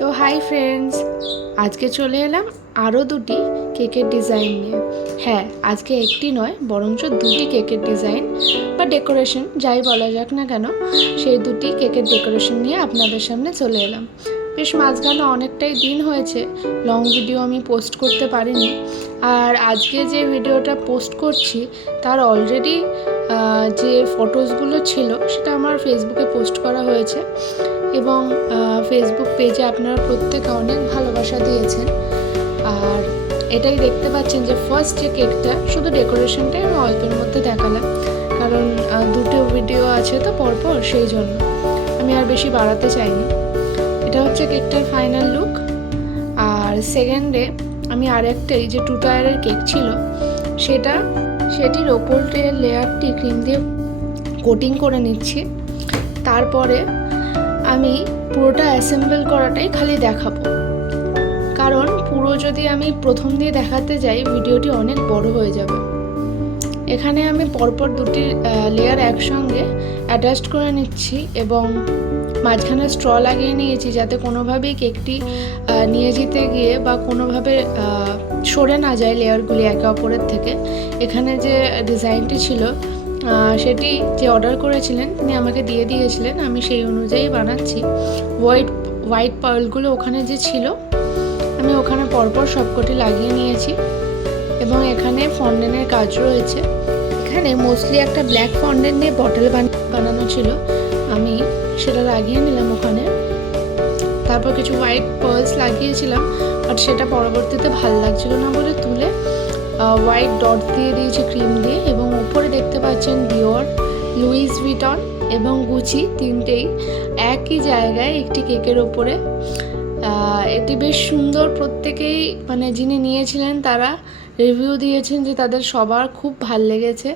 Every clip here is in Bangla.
তো হাই ফ্রেন্ডস, আজকে চলে এলাম আরও দুটি কেকের ডিজাইন নিয়ে। হ্যাঁ, আজকে একটি নয় বরঞ্চ দুটি কেকের ডিজাইন বা ডেকোরেশন যাই বলা যাক না কেন, সেই দুটি কেকের ডেকোরেশন নিয়ে আপনাদের সামনে চলে এলাম। বেশ মাঝখানে অনেকটাই দিন হয়েছে লং ভিডিও আমি পোস্ট করতে পারিনি, আর আজকে যে ভিডিওটা পোস্ট করছি তার অলরেডি যে ফটোসগুলো ছিল সেটা আমার ফেসবুকে পোস্ট করা হয়েছে এবং ফেসবুক পেজে আপনারা প্রত্যেকে অনেক ভালোবাসা দিয়েছেন। আর এটাই দেখতে পাচ্ছেন যে ফার্স্ট যে কেকটা, শুধু ডেকোরেশনটাই আমি অল্পের মধ্যে দেখালাম, কারণ দুটো ভিডিও আছে তো পরপর, সেই জন্য আমি আর বেশি বাড়াতে চাইনি। এটা হচ্ছে কেকটার ফাইনাল লুক। আর সেকেন্ডে আমি আরেকটাই যে 2 টায়ারের কেক ছিল সেটির ওপরের লেয়ারটি ক্রিম দিয়ে কোটিং করে নিচ্ছি। তারপরে আমি পুরোটা অ্যাসেম্বল করাটাই খালি দেখাবো, কারণ পুরো যদি আমি প্রথম দিয়ে দেখাতে যাই ভিডিওটি অনেক বড় হয়ে যাবে। এখানে আমি পরপর দুটি লেয়ার একসঙ্গে অ্যাটাচড করে নিচ্ছি এবং মাঝখানে স্ট্র লাগিয়ে নিয়েছি, যাতে কোনোভাবেই কেকটি নিয়ে যেতে গিয়ে বা কোনোভাবে সরে না যায় লেয়ারগুলি একে অপরের থেকে। এখানে যে ডিজাইনটি ছিল সেটি যে অর্ডার করেছিলেন তিনি আমাকে দিয়ে দিয়েছিলেন, আমি সেই অনুযায়ী বানাচ্ছি। হোয়াইট পার্লগুলো ওখানে যে ছিল আমি ওখানে পরপর সবকটি লাগিয়ে নিয়েছি এবং এখানে ফন্ডেন্টের কাজ রয়েছে। এখানে মোস্টলি একটা ব্ল্যাক ফন্ডেন্ট দিয়ে বটল বানানো ছিল, আমি সেটা লাগিয়ে নিলাম ওখানে। তারপর কিছু হোয়াইট পার্লস লাগিয়েছিলাম, বাট সেটা পরবর্তীতে ভাল লাগছিল না বলে তুলে হোয়াইট ডট দিয়ে দিয়েছি ক্রিম দিয়ে। এবং উপরে দেখতে পাচ্ছেন ডিওর, লুইস ভিটন এবং গুচি তিনটেই একই জায়গায় একটি কেকের ওপরে। এটি বেশ সুন্দর, প্রত্যেকেই মানে যিনি নিয়েছিলেন তারা রিভিউ দিয়েছেন যে তাদের সবার খুব ভাল লেগেছে।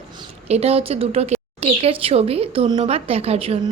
এটা হচ্ছে দুটো কেকের ছবি। ধন্যবাদ দেখার জন্য।